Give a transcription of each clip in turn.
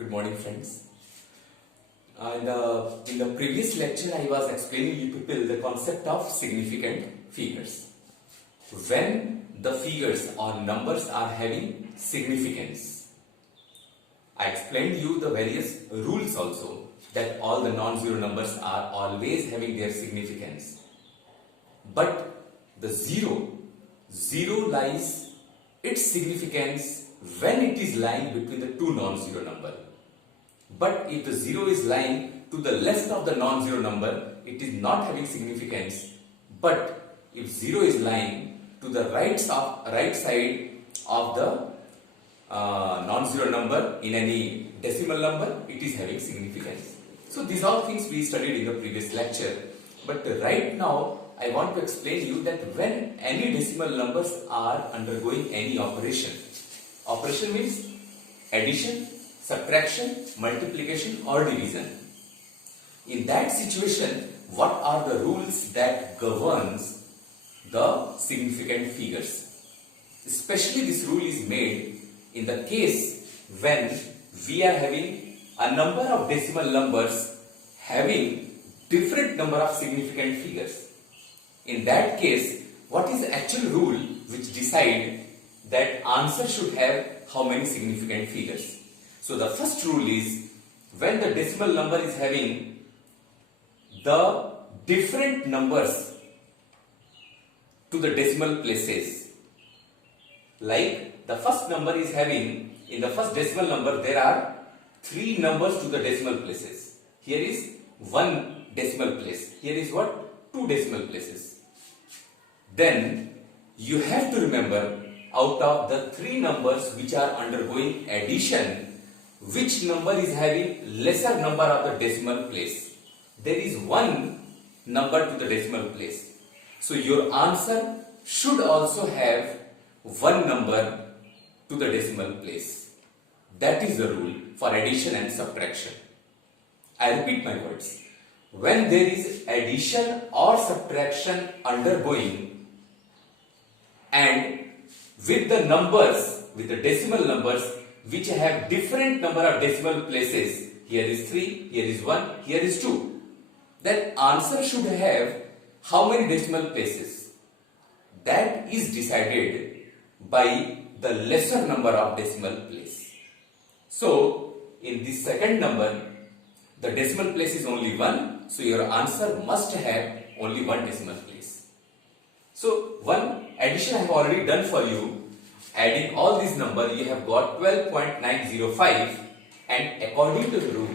Good morning, friends. In the previous lecture, I was explaining you people the concept of significant figures. When the figures or numbers are having significance, I explained you the various rules also, that all the non-zero numbers are always having their significance. But the zero lies its significance when it is lying between the two non-zero number. But if the zero is lying to the left of the non-zero number, it is not having significance. But if zero is lying to the right side of the non-zero number in any decimal number, it is having significance. So these are things we studied in the previous lecture. But right now, I want to explain you that when any decimal numbers are undergoing any operation means addition, subtraction, multiplication or division. In that situation, what are the rules that governs the significant figures? Especially this rule is made in the case when we are having a number of decimal numbers having different number of significant figures. In that case, what is the actual rule which decide that answer should have how many significant figures? So the first rule is when the decimal number is having the different numbers to the decimal places. Like the first number is having, in the first decimal number there are 3 numbers to the decimal places. Here is 1 decimal place. Here is what? 2 decimal places. Then you have to remember out of the 3 numbers which are undergoing addition, which number is having lesser number of the decimal place. There is 1 number to the decimal place. So your answer should also have 1 number to the decimal place. That is the rule for addition and subtraction. I repeat my words. When there is addition or subtraction undergoing, and with the numbers, with the decimal numbers which have different number of decimal places, here is 3, here is 1, here is 2, then answer should have how many decimal places? That is decided by the lesser number of decimal place. So in this second number, the decimal place is only 1, so your answer must have only 1 decimal place. So one addition I have already done for you. Adding all these numbers, you have got 12.905, and according to the rule,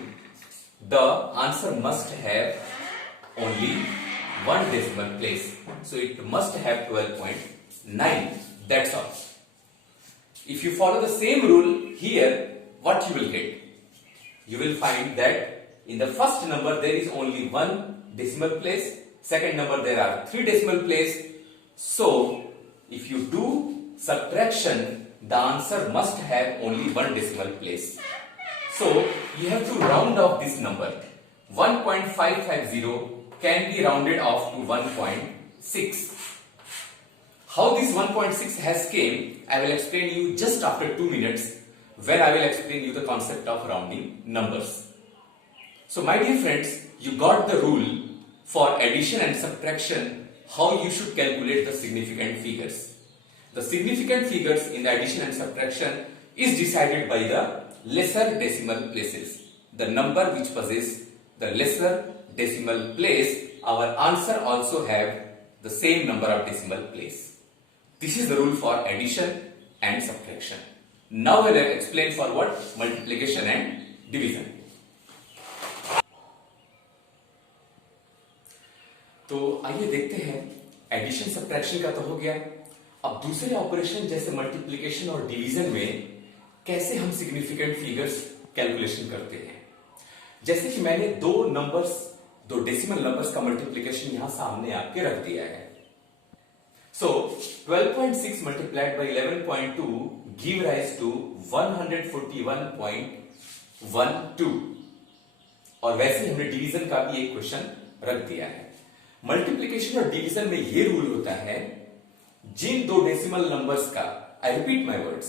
the answer must have only 1 decimal place. So it must have 12.9. That's all. If you follow the same rule here, what you will get? You will find that in the first number there is only 1 decimal place. Second number there are 3 decimal place. So if you do subtraction, the answer must have only 1 decimal place. So you have to round off this number. 1.550 can be rounded off to 1.6. How this 1.6 has came, I will explain you just after 2 minutes, when I will explain you the concept of rounding numbers. So my dear friends, you got the rule for addition and subtraction, how you should calculate the significant figures. The significant figures in the addition and subtraction is decided by the lesser decimal places. The number which possesses the lesser decimal place, our answer also have the same number of decimal place. This is the rule for addition and subtraction. Now I will explain for what? Multiplication and division. तो आइए देखते हैं, addition subtraction का तो हो गया। अब दूसरे ऑपरेशन जैसे मल्टीप्लिकेशन और डिवीजन में कैसे हम सिग्निफिकेंट फिगर्स कैलकुलेशन करते हैं। जैसे कि मैंने 2 डेसिमल नंबर्स का मल्टीप्लिकेशन यहां सामने आपके रख दिया है। So 12.6 multiplied by 11.2 give rise to 141.12, और वैसे हमने डिवीजन का भी एक क्वेश्चन रख दिया है। मल्टीप्लिकेशन और डिवीजन में ये रूल होता है, जिन 2 डेसिमल नंबर्स का, I repeat my words,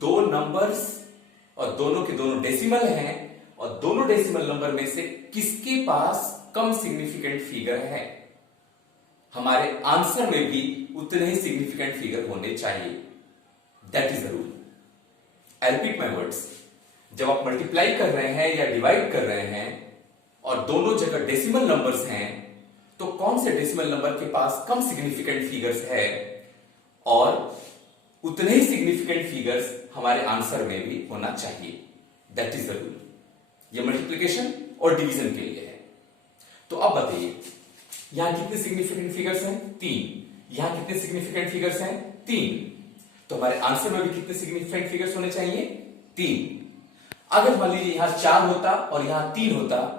2 numbers और दोनों के दोनों डेसिमल हैं और दोनों डेसिमल नंबर में से किसके पास कम सिग्निफिकेंट फिगर है, हमारे आंसर में भी उतने ही सिग्निफिकेंट फिगर होने चाहिए। That is the rule. I repeat my words. जब आप मल्टीप्लाई कर रहे हैं या डिवाइड कर रहे हैं और दोनों जगह डेसिमल नंबर्स हैं, तो कौन से डेसिमल नंबर के पास कम सिग्निफिकेंट फिगर्स है और उतने ही सिग्निफिकेंट फिगर्स हमारे आंसर में भी होना चाहिए। That is the rule. ये मल्टीप्लिकेशन और डिवीजन के लिए है। तो अब बताइए, यहां कितने सिग्निफिकेंट फिगर्स हैं? 3। यहां कितने सिग्निफिकेंट फिगर्स हैं? 3। तो हमारे आंसर में भी कितने सिग्निफिकेंट फिगर्स होने चाहिए? 3। अगर मान लीजिए यहां 4 होता और यहां 3 होता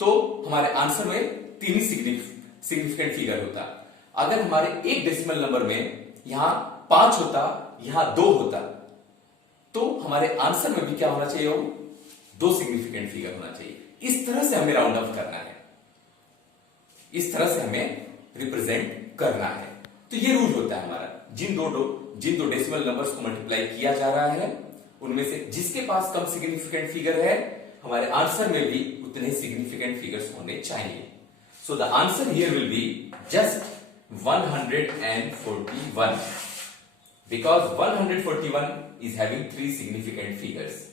तो हमारे आंसर में 3 ही सिग्निफिकेंट फिगर होता। अगर हमारे एक डेसिमल नंबर में यहां 5 होता, यहां 2 होता, तो हमारे आंसर में भी क्या होना चाहिए? 2 सिग्निफिकेंट फिगर होना चाहिए। इस तरह से हमें राउंड ऑफ करना है, इस तरह से हमें रिप्रेजेंट करना है। तो ये रूल होता है हमारा। जिन दो डेसिमल नंबर्स को मल्टीप्लाई किया जा रहा है उनमें से जिसके पास कम सिग्निफिकेंट फिगर है, हमारे आंसर में भी उतने सिग्निफिकेंट फिगर्स होने चाहिए। So the answer here will be just 141 because 141 is having 3 significant figures.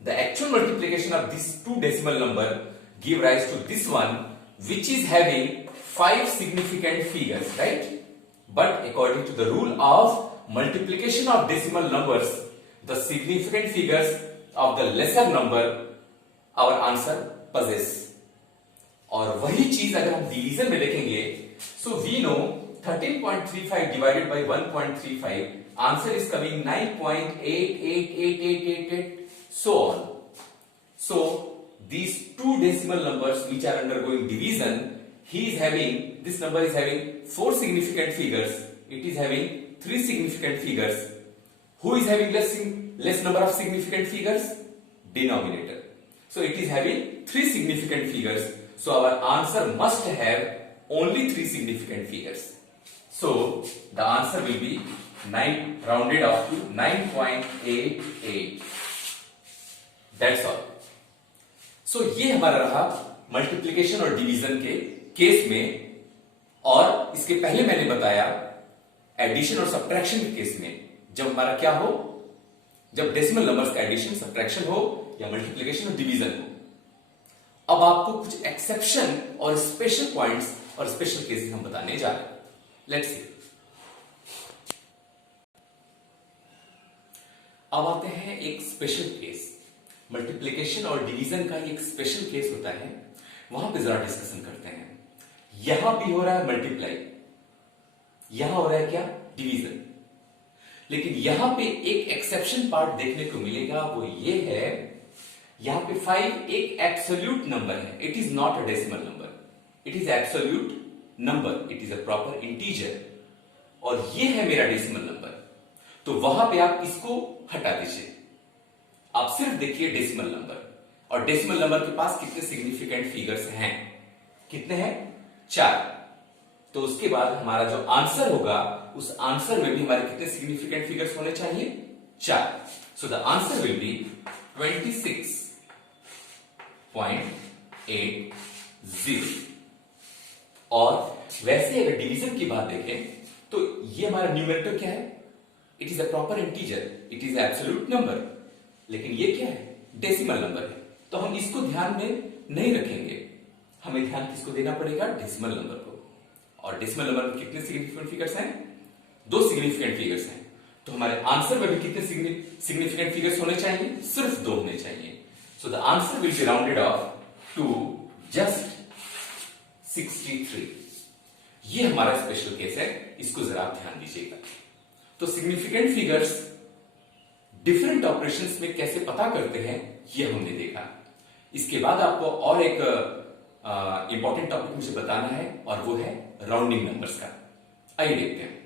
The actual multiplication of these two decimal number give rise to this one which is having 5 significant figures, right? But according to the rule of multiplication of decimal numbers, the significant figures of the lesser number our answer possess. और वही चीज अगर हम division में देखेंगे, so we know 13.35 divided by 1.35, answer is coming 9.888888, so on. So these two decimal numbers which are undergoing division, this number is having 4 significant figures, it is having 3 significant figures. Who is having less number of significant figures? Denominator. So it is having 3 significant figures. So our answer must have only 3 significant figures. So the answer will be 9 rounded off to 9.88. That's all. So ये हमारा रहा multiplication और division के case में। और इसके पहले मैंने बताया एडिशन और सब्ट्रैक्शन के केस में, जब हमारा क्या हो, जब डेसिमल नंबर्स का एडिशन सब्ट्रैक्शन हो या मल्टीप्लिकेशन और डिवीजन हो। अब आपको कुछ एक्सेप्शन और स्पेशल पॉइंट्स और स्पेशल केसेस हम बताने जा रहे हैं। Let's see. अब आते हैं एक स्पेशल केस। मल्टीप्लिकेशन और डिवीजन का एक स्पेशल केस होता है, वहां पे जरा डिस्कशन करते हैं। यहां भी हो रहा है मल्टीप्लाई, यहां हो रहा है क्या? डिवीजन। लेकिन यहां पे एक एक्सेप्शन पार्ट देखने को मिलेगा, वो ये है, यहां पे 5 एक एब्सोल्यूट नंबर है। It is not a decimal number, it is absolute number, it is a proper integer, और ये है मेरा डेसिमल नंबर। तो वहां पे आप इसको हटा दीजिए, आप सिर्फ देखिए डेसिमल नंबर। और डेसिमल नंबर के पास कितने सिग्निफिकेंट फिगर्स हैं? कितने हैं? 4। तो उसके बाद हमारा जो आंसर होगा, उस आंसर में भी हमारे कितने सिग्निफिकेंट फिगर्स होने चाहिए? 4। सो द आंसर विल बी 26.80। और वैसे अगर डिवीजन की बात देखें तो ये हमारा न्यूमरेटर क्या है? It is a proper integer, it is absolute number. लेकिन ये क्या है? डेसिमल नंबर है। तो हम इसको ध्यान में नहीं रखेंगे, हमें ध्यान किसको देना पड़ेगा? डेसिमल नंबर को। और डेसिमल नंबर में कितने सिग्निफिकेंट फिगर्स हैं? 2 सिग्निफिकेंट फिगर्स हैं। तो हमारे आंसर में भी कितने सिग्निफिकेंट फिगर्स होने चाहिए? सिर्फ 2 होने चाहिए। So the answer will be rounded off to just 63। ये हमारा स्पेशल केस है, इसको जरा ध्यान दीजिएगा। तो सिग्निफिकेंट फिगर्स डिफरेंट ऑपरेशंस में कैसे पता करते हैं, ये हमने देखा। इसके बाद आपको और एक इंपॉर्टेंट टॉपिक मुझे बताना है, और वो है राउंडिंग नंबर्स का। आइए देखते हैं।